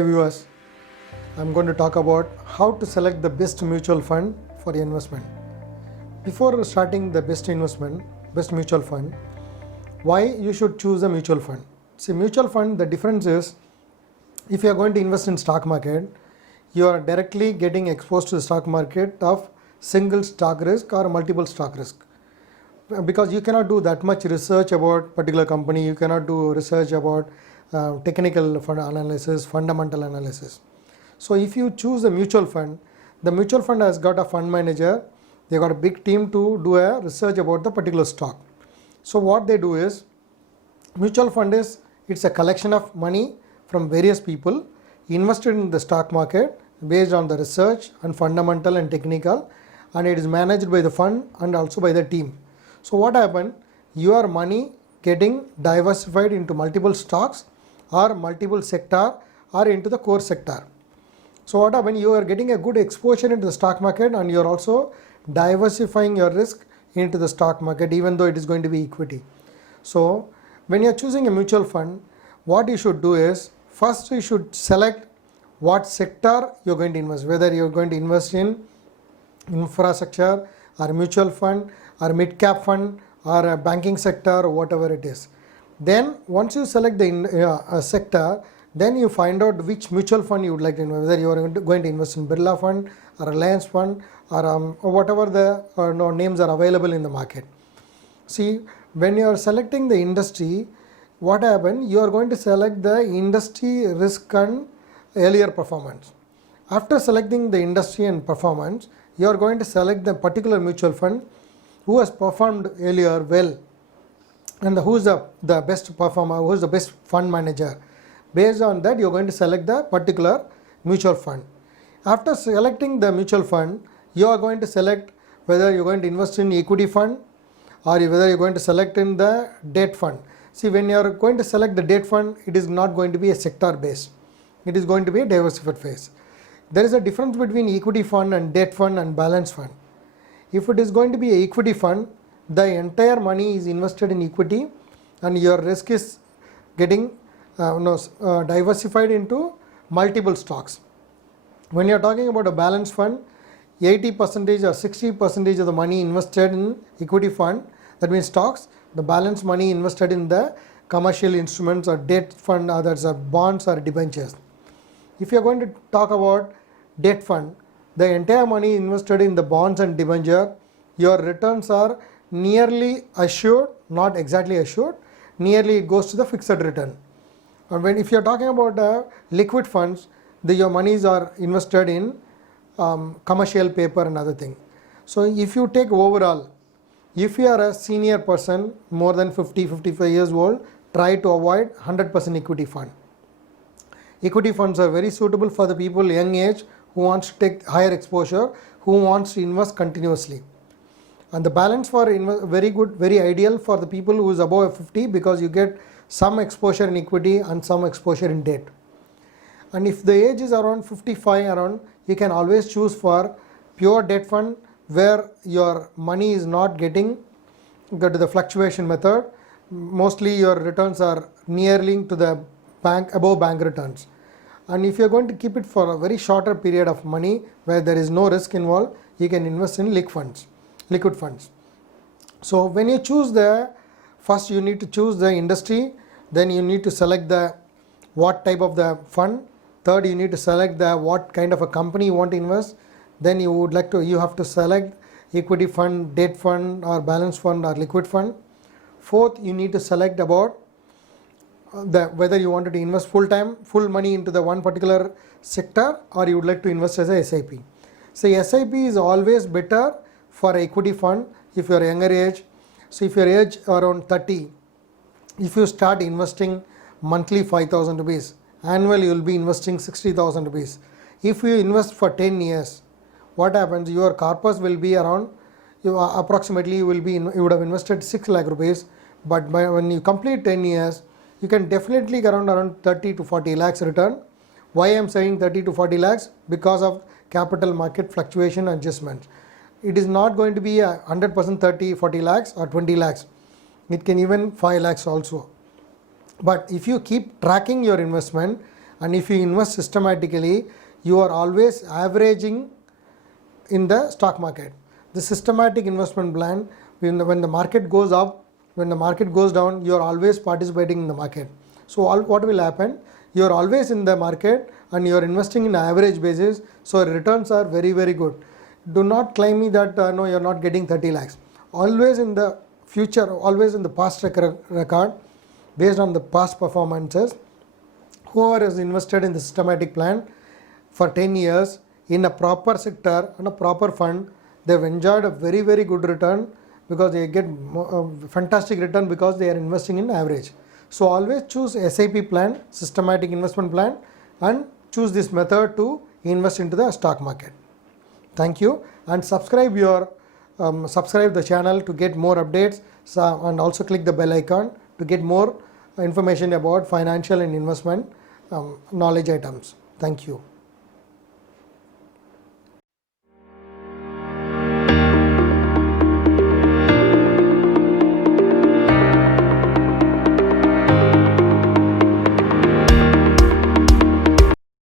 Hi viewers, I'm going to talk about how to select the best mutual fund for your investment. Before starting the best mutual fund, why you should choose a mutual fund? See, mutual fund, the difference is if you are going to invest in stock market, you are directly getting exposed to the stock market of single stock risk or multiple stock risk. Because you cannot do that much research about particular company, you cannot do research about technical fund analysis, fundamental analysis. So if you choose a mutual fund, the mutual fund has got a fund manager, they got a big team to do a research about the particular stock. So what they do is, mutual fund is, it's a collection of money from various people invested in the stock market based on the research and fundamental and technical, and it is managed by the fund and also by the team. So what happened, your money getting diversified into multiple stocks or multiple sector or into the core sector. So what happened, you are getting a good exposure into the stock market and you are also diversifying your risk into the stock market, even though it is going to be equity. So when you are choosing a mutual fund, what you should do is, first you should select what sector you are going to invest, whether you are going to invest in infrastructure or mutual fund or mid cap fund or a banking sector or whatever it is. Then once you select the sector, then you find out which mutual fund you would like to invest, whether you are going to invest in Birla fund or Reliance fund or whatever the names are available in the market. See, when you are selecting the industry, what happened, you are going to select the industry risk and earlier performance. After selecting the industry and performance, you are going to select the particular mutual fund who has performed earlier well and who is the best performer, who is the best fund manager. Based on that, you are going to select the particular mutual fund. After selecting the mutual fund, you are going to select whether you are going to invest in equity fund or whether you are going to select in the debt fund. See, when you are going to select the debt fund, it is not going to be a sector based, it is going to be a diversified phase. There is a difference between equity fund and debt fund and balance fund. If it is going to be an equity fund, the entire money is invested in equity and your risk is getting diversified into multiple stocks. When you are talking about a balance fund, 80% or 60% of the money invested in equity fund, that means stocks, the balance money invested in the commercial instruments or debt fund, others are bonds or debentures. If you are going to talk about debt fund, the entire money invested in the bonds and debenture, your returns are nearly assured, not exactly assured, nearly it goes to the fixed return. And if you are talking about liquid funds, your monies are invested in commercial paper and other thing. So if you take overall, if you are a senior person more than 50-55 years old, try to avoid 100% equity fund. Equity funds are very suitable for the people young age who wants to take higher exposure, who wants to invest continuously. And the balance for very good, very ideal for the people who is above 50, because you get some exposure in equity and some exposure in debt. And if the age is around 55 around, you can always choose for pure debt fund where your money is not getting to the fluctuation method. Mostly your returns are nearly to the above bank returns. And if you are going to keep it for a very shorter period of money where there is no risk involved, you can invest in liquid funds. So when you choose first you need to choose the industry, then you need to select what type of the fund, third you need to select what kind of a company you want to invest, then you have to select equity fund, debt fund or balance fund or liquid fund. Fourth, you need to select about whether you wanted to invest full money into the one particular sector or you would like to invest as a SIP. So SIP is always better for equity fund if you are younger age. So if your age around 30, if you start investing monthly 5,000 rupees, annually you will be investing 60,000 rupees. If you invest for 10 years, what happens, your corpus will be around, approximately you would have invested 6 lakh rupees, but when you complete 10 years, you can definitely get around 30 to 40 lakhs return. Why I am saying 30 to 40 lakhs? Because of capital market fluctuation adjustments. It is not going to be 100% 30, 40 lakhs or 20 lakhs. It can even 5 lakhs also. But if you keep tracking your investment and if you invest systematically, you are always averaging in the stock market. The systematic investment plan, when the market goes up, when the market goes down, you are always participating in the market. So what will happen? You are always in the market and you are investing in average basis, so returns are very, very good. Do not claim me that no, you are not getting 30 lakhs. Always in the future, always in the past record, based on the past performances, whoever has invested in the systematic plan for 10 years in a proper sector and a proper fund, they've enjoyed a very, very good return, because they get fantastic return because they are investing in average. So always choose SIP plan, systematic investment plan, and choose this method to invest into the stock market. Thank you, and subscribe the channel to get more updates, and also click the bell icon to get more information about financial and investment knowledge items. Thank you.